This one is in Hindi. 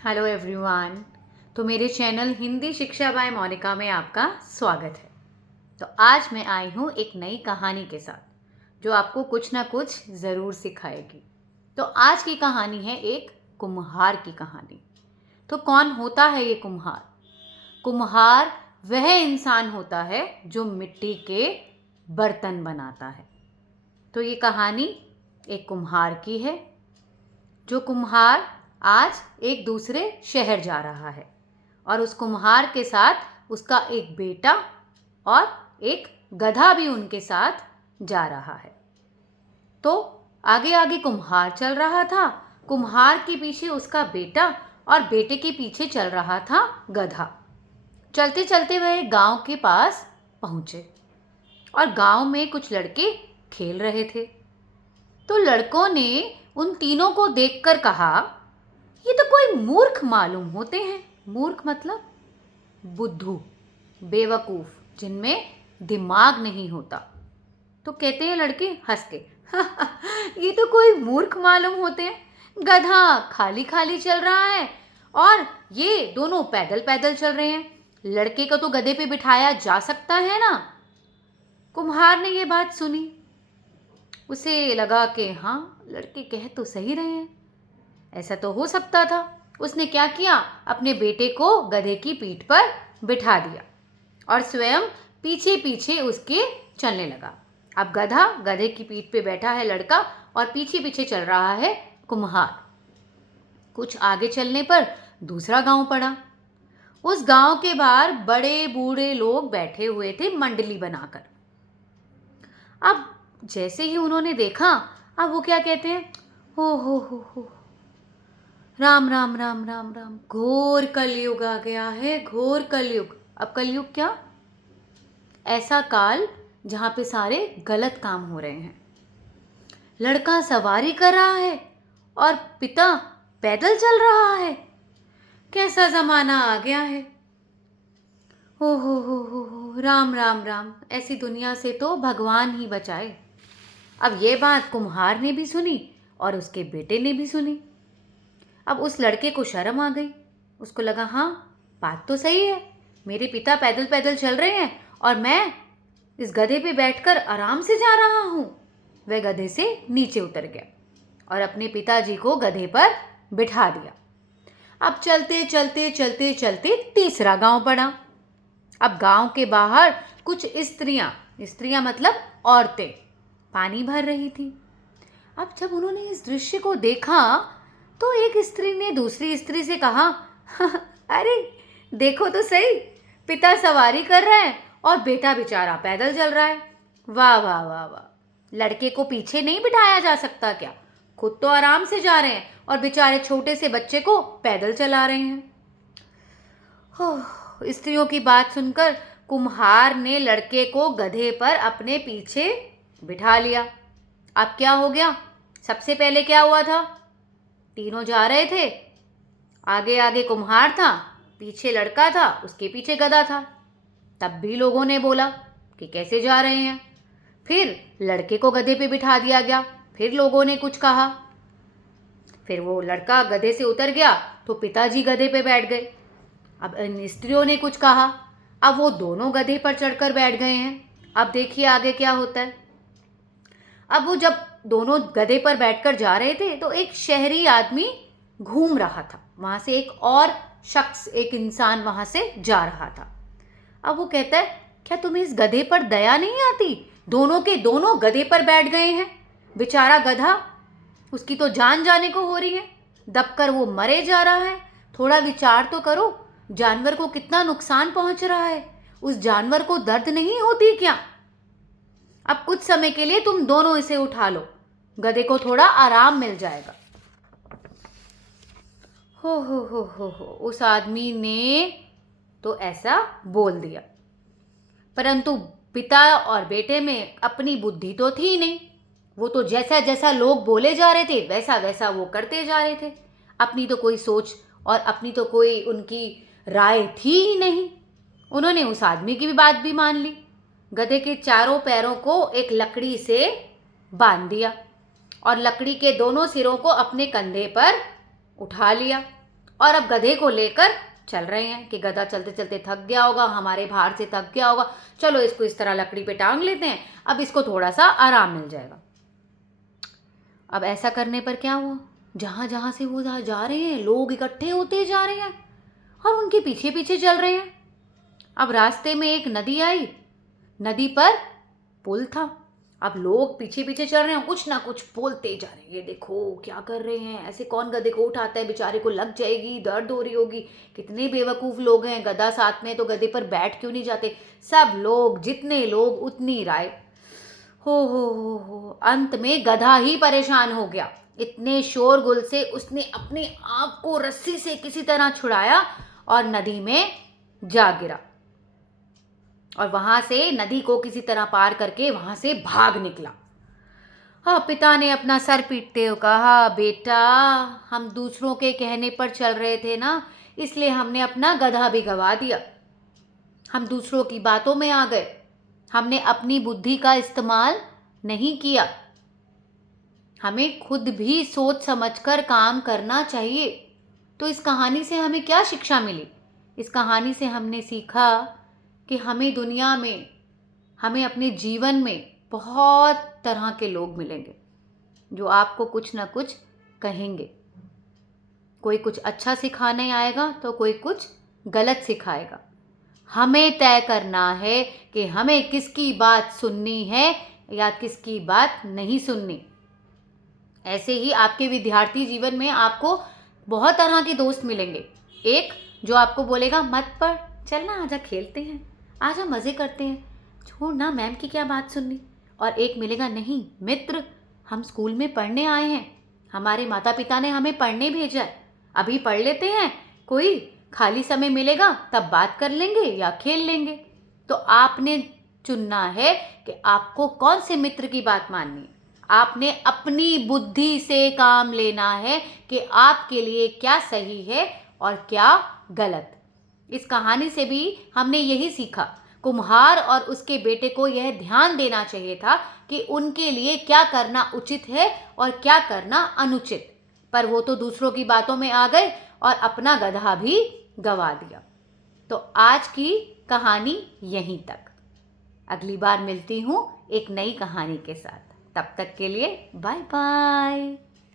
Hello everyone. तो मेरे चैनल हिंदी शिक्षा बाय मोनिका में आपका स्वागत है। तो आज मैं आई हूँ एक नई कहानी के साथ जो आपको कुछ ना कुछ ज़रूर सिखाएगी। तो आज की कहानी है एक कुम्हार की कहानी। तो कौन होता है ये कुम्हार? कुम्हार वह इंसान होता है जो मिट्टी के बर्तन बनाता है। तो ये कहानी एक कुम्हार की है। जो कुम्हार आज एक दूसरे शहर जा रहा है और उस कुम्हार के साथ उसका एक बेटा और एक गधा भी उनके साथ जा रहा है। तो आगे आगे कुम्हार चल रहा था। कुम्हार के पीछे उसका बेटा और बेटे के पीछे चल रहा था गधा। चलते चलते वह एक गांव के पास पहुंचे और गांव में कुछ लड़के खेल रहे थे। तो लड़कों ने उन तीनों को देखकर कहा, ये तो कोई मूर्ख मालूम होते हैं। मूर्ख मतलब बुद्धू, बेवकूफ, जिनमें दिमाग नहीं होता। तो कहते हैं लड़के हंस के, ये तो कोई मूर्ख मालूम होते हैं। गधा खाली खाली चल रहा है और ये दोनों पैदल पैदल चल रहे हैं। लड़के को तो गधे पे बिठाया जा सकता है ना। कुम्हार ने ये बात सुनी। उसे लगा कि हाँ, लड़के कह तो सही रहे हैं, ऐसा तो हो सकता था। उसने क्या किया, अपने बेटे को गधे की पीठ पर बिठा दिया और स्वयं पीछे पीछे उसके चलने लगा। अब गधा गधे की पीठ पे बैठा है लड़का और पीछे पीछे चल रहा है कुम्हार। कुछ आगे चलने पर दूसरा गांव पड़ा। उस गांव के बाहर बड़े बूढ़े लोग बैठे हुए थे मंडली बनाकर। अब जैसे ही उन्होंने देखा, अब वो क्या कहते हैं, हो, राम राम राम राम राम, घोर कलयुग आ गया है, घोर कलयुग। अब कलयुग क्या? ऐसा काल जहां पे सारे गलत काम हो रहे हैं। लड़का सवारी कर रहा है और पिता पैदल चल रहा है। कैसा जमाना आ गया है। हो, राम राम राम, ऐसी दुनिया से तो भगवान ही बचाए। अब ये बात कुम्हार ने भी सुनी और उसके बेटे ने भी सुनी। अब उस लड़के को शर्म आ गई। उसको लगा, हाँ, बात तो सही है, मेरे पिता पैदल पैदल चल रहे हैं और मैं इस गधे पे बैठकर आराम से जा रहा हूँ। वह गधे से नीचे उतर गया और अपने पिताजी को गधे पर बिठा दिया। अब चलते चलते चलते चलते तीसरा गांव पड़ा। अब गांव के बाहर कुछ स्त्रियां मतलब औरतें पानी भर रही थी। अब जब उन्होंने इस दृश्य को देखा तो एक स्त्री ने दूसरी स्त्री से कहा, अरे देखो तो सही, पिता सवारी कर रहा है और बेटा बेचारा पैदल चल रहा है। वाह वाह वाह वाह, लड़के को पीछे नहीं बिठाया जा सकता क्या? खुद तो आराम से जा रहे हैं और बेचारे छोटे से बच्चे को पैदल चला रहे हैं। स्त्रियों की बात सुनकर कुम्हार ने लड़के को गधे पर अपने पीछे बिठा लिया। अब क्या हो गया? सबसे पहले क्या हुआ था? तीनों जा रहे थे, आगे आगे कुम्हार था, पीछे लड़का था, उसके पीछे गधा था। तब भी लोगों ने बोला कि कैसे जा रहे हैं। फिर लड़के को गधे पे बिठा दिया गया, फिर लोगों ने कुछ कहा। फिर वो लड़का गधे से उतर गया तो पिताजी गधे पे बैठ गए। अब इन स्त्रियों ने कुछ कहा, अब वो दोनों गधे पर चढ़कर बैठ गए हैं। अब देखिए आगे क्या होता है। अब वो जब दोनों गधे पर बैठकर जा रहे थे तो एक शहरी आदमी घूम रहा था। वहां से एक और शख्स, एक इंसान वहां से जा रहा था। अब वो कहता है, क्या तुम्हें इस गधे पर दया नहीं आती? दोनों के दोनों गधे पर बैठ गए हैं। बेचारा गधा, उसकी तो जान जाने को हो रही है, दबकर वो मरे जा रहा है। थोड़ा विचार तो करो, जानवर को कितना नुकसान पहुंच रहा है। उस जानवर को दर्द नहीं होती क्या? अब कुछ समय के लिए तुम दोनों इसे उठा लो, गधे को थोड़ा आराम मिल जाएगा। हो, उस आदमी ने तो ऐसा बोल दिया, परंतु पिता और बेटे में अपनी बुद्धि तो थी नहीं। वो तो जैसा जैसा लोग बोले जा रहे थे वैसा वैसा वो करते जा रहे थे। अपनी तो कोई सोच और अपनी तो कोई उनकी राय थी ही नहीं। उन्होंने उस आदमी की भी बात भी मान ली। गधे के चारों पैरों को एक लकड़ी से बांध दिया और लकड़ी के दोनों सिरों को अपने कंधे पर उठा लिया और अब गधे को लेकर चल रहे हैं कि गधा चलते चलते थक गया होगा, हमारे भार से थक गया होगा, चलो इसको इस तरह लकड़ी पे टांग लेते हैं, अब इसको थोड़ा सा आराम मिल जाएगा। अब ऐसा करने पर क्या हुआ, जहां जहां से वो जा रहे हैं लोग इकट्ठे होते जा रहे हैं और उनके पीछे पीछे चल रहे हैं। अब रास्ते में एक नदी आई, नदी पर पुल था। अब लोग पीछे पीछे चल रहे हैं, कुछ ना कुछ बोलते जा रहे हैं, ये देखो क्या कर रहे हैं, ऐसे कौन गधे को उठाता है, बेचारे को लग जाएगी, दर्द हो रही होगी, कितने बेवकूफ लोग हैं, गधा साथ में तो गधे पर बैठ क्यों नहीं जाते। सब लोग, जितने लोग उतनी राय। हो अंत में गधा ही परेशान हो गया। इतने शोरगुल से उसने अपने आप को रस्सी से किसी तरह छुड़ाया और नदी में जा गिरा और वहां से नदी को किसी तरह पार करके वहां से भाग निकला। हाँ, पिता ने अपना सर पीटते हुए कहा, बेटा हम दूसरों के कहने पर चल रहे थे ना, इसलिए हमने अपना गधा भी गवा दिया। हम दूसरों की बातों में आ गए, हमने अपनी बुद्धि का इस्तेमाल नहीं किया। हमें खुद भी सोच समझकर काम करना चाहिए। तो इस कहानी से हमें क्या शिक्षा मिली? इस कहानी से हमने सीखा कि हमें दुनिया में, हमें अपने जीवन में बहुत तरह के लोग मिलेंगे जो आपको कुछ ना कुछ कहेंगे। कोई कुछ अच्छा सिखाने आएगा तो कोई कुछ गलत सिखाएगा। हमें तय करना है कि हमें किसकी बात सुननी है या किसकी बात नहीं सुननी। ऐसे ही आपके विद्यार्थी जीवन में आपको बहुत तरह के दोस्त मिलेंगे। एक जो आपको बोलेगा मत पढ़, चल ना आजा खेलते हैं, आजा मज़े करते हैं, छोड़ ना मैम की क्या बात सुननी। और एक मिलेगा, नहीं मित्र, हम स्कूल में पढ़ने आए हैं, हमारे माता पिता ने हमें पढ़ने भेजा है, अभी पढ़ लेते हैं, कोई खाली समय मिलेगा तब बात कर लेंगे या खेल लेंगे। तो आपने चुनना है कि आपको कौन से मित्र की बात माननी है। आपने अपनी बुद्धि से काम लेना है कि आपके लिए क्या सही है और क्या गलत। इस कहानी से भी हमने यही सीखा। कुम्हार और उसके बेटे को यह ध्यान देना चाहिए था कि उनके लिए क्या करना उचित है और क्या करना अनुचित, पर वो तो दूसरों की बातों में आ गए और अपना गधा भी गवा दिया। तो आज की कहानी यहीं तक। अगली बार मिलती हूँ एक नई कहानी के साथ। तब तक के लिए बाय बाय।